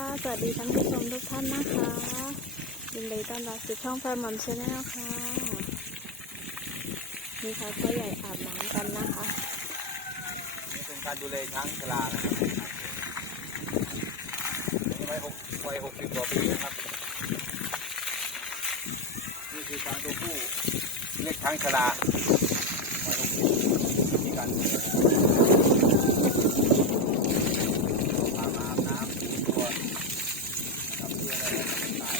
สวัสดีท่านผู้ชมทุกท่านนะคะยินดีต้อนรับสู่ช่องไฟหมัมชาแนลค่ะ นี่ค่ะก็ใหญ่อาบน้ำกันนะคะนี่เป็นการดูแลช้างชรานะครับนี่ไว้หกไว้หกสิบกว่าปีนะครับ นี่คือช้างตัวผู้เรียกช้างชราไว้หกสิบมีการดูแลพามาอาบน้ำตัวนะครับเพื่อให้มันตาย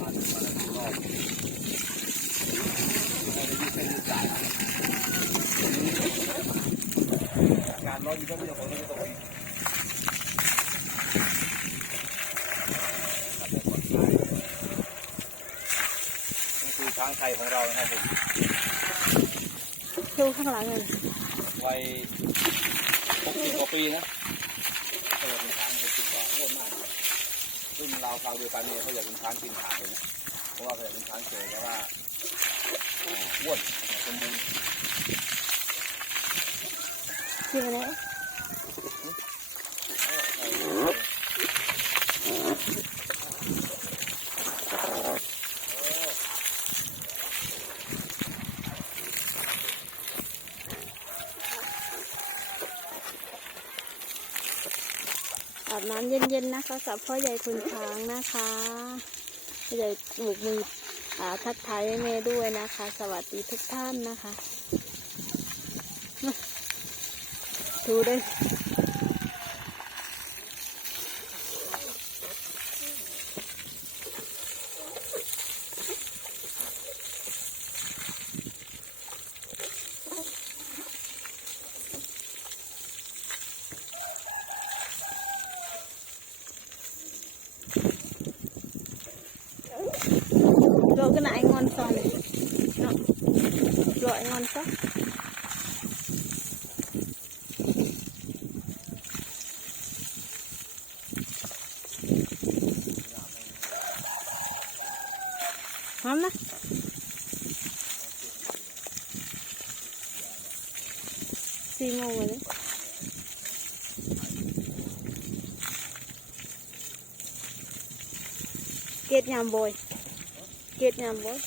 มาถึงวันละหนึ่งรอบให้ได้ยืดเส้นยืดสายนะครับ การร้อนอยู่ก็ไม่ต้องคนไม่ต้องอีกนี่คือช้างไทยของเรานะครับผมดูข้างหลังเลยวัย60กว่าปีนะเขาอยากเป็นช้าง60กว่าอ้วนมากเลยรุ่นราวคราวเดียวกันเนี่ยเขาอยากเป็นช้างกินขาดเลยนะเพราะว่าเขาอยากเป็นช้างเฉยแต่ว่าอ่าอ้วนสมบูรณ์ที่ไหนอานเย็นๆนะคะกับพ่อใหญ่คุณช้างนะคะพ่อใหญ่หมูกมืออ่าทักทายแม่ด้วยนะคะ สวัสดีทุกท่านนะคะดูด้วย nó loại ngon sắc ngon lắm. Xi mô rồi đấy. Kết nhàm bồi. Kết nhàm bồi.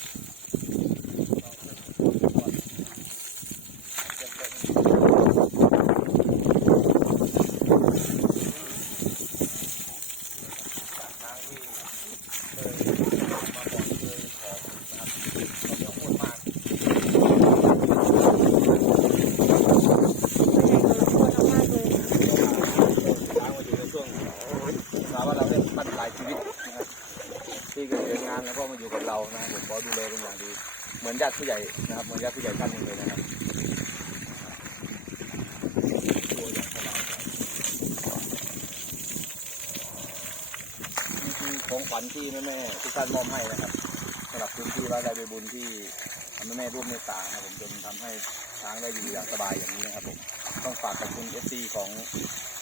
มือนญาติผู้ใหญ่นะครับ เหมือนญาติผู้ใหญ่ท่านหนึ่งเลยนะครับนี่คือของขวัญที่แม่ๆทุกท่านมอบให้นะครับสำหรับพื้นที่ไว้ได้ไปบุญที่แม่ๆร่วมเมตตาครับผมจนทำให้ช้างได้อยู่อย่างสบายอย่างนี้นะครับผมต้องฝากขอบคุณเอฟซีของ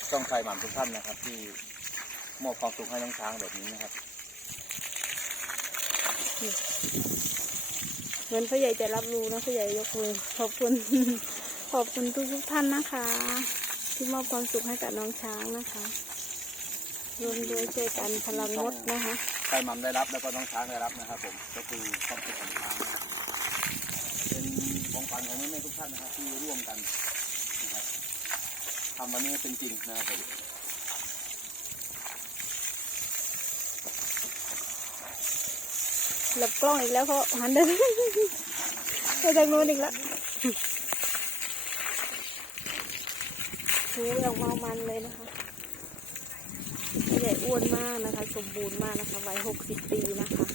ช่องไทยหม่ำทุกท่านนะครับ ที่มอบความสุขให้น้องช้างแบบนี้นะครับ เหมือนพ่อใหญ่จะรับรู้นะพ่อใหญ่ยกมือขอบคุณขอบคุณทุกทุกท่านนะคะ ที่มอบความสุขให้กับน้องช้างนะคะรวมด้วยช่วยกันพลังงดนะคะไทยหม่ำได้รับแล้วก็น้องช้างได้รับนะครับผมก็คือความสุขของช้างเป็นของขวัญของแม่ๆทุกท่านนะครับที่ร่วมกันนะครับทำวันนี้เป็นจริงนะครับผม หลับกล้องอีกแล้วเพราะหันเดินไปทางโน้นอีกแล้วชูอย่างเมามันเลยนะคะพ่อใหญ่อ้วนมากนะคะ สมบูรณ์มากนะคะ วัยหกสิบปีนะคะ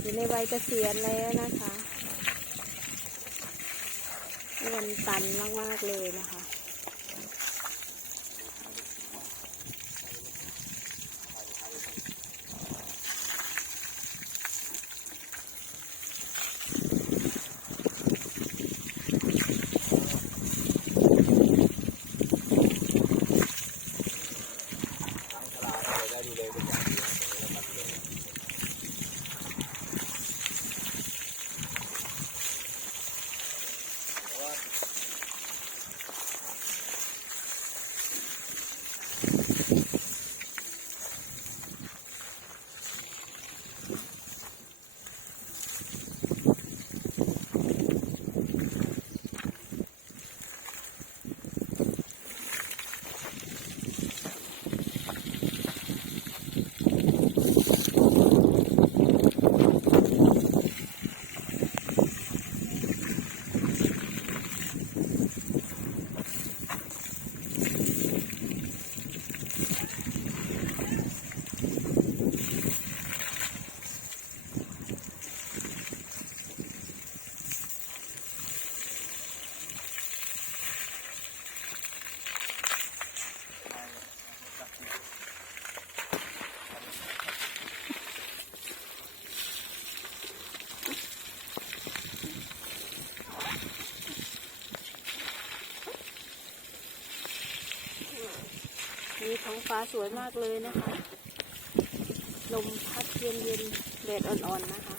อยู่ในวัยเกษียณแล้วนะคะอ้วนตันมากๆเลยนะคะ ช้างชราก็เลยได้ดูแลเป็นอย่างดีนะครับผมได้รับการดูแลแต่ว่า นี้ ท้องฟ้าสวยมากเลยนะคะ ลมพัดเย็นเย็นแดดอ่อนๆนะคะ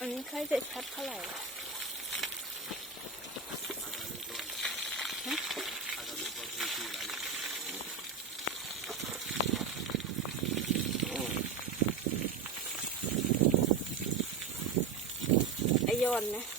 อันนี้ใครจะชัดเท่าไหร่ ไอยอนนะ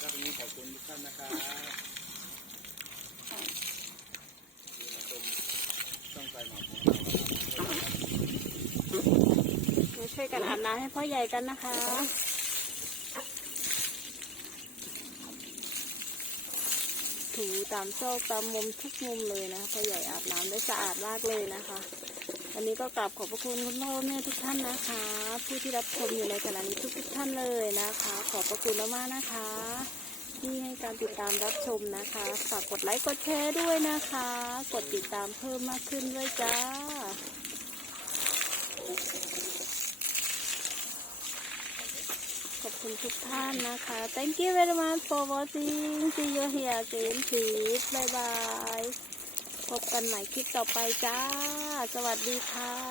ครับวันนี้ขอบคุณทุกท่านนะครับที่มาชมช่องไฟห มาช่วยกันอาบน้ำให้พ่อใหญ่กันนะคะถูตามซอกตามมุมทุกมุมเลยนะพ่อใหญ่อาบน้ำได้สะอาดมากเลยนะคะวันนี้ก็กราบขอบพระคุณคุณพ่อแม่ทุกท่านนะคะ ผู้ที่รับชมอยู่ในขณะนี้ทุกทุกท่านเลยนะคะ ขอบพระคุณมากๆนะคะ ที่ให้การติดตามรับชมนะคะ ฝากกดไลค์กดแชร์ด้วยนะคะ กดติดตามเพิ่มมากขึ้นด้วยจ้า ขอบคุณทุกท่านนะคะ thank you very much for watching see you here again please bye bye พบกันใหม่คลิปต่อไปจ้า สวัสดีค่ะ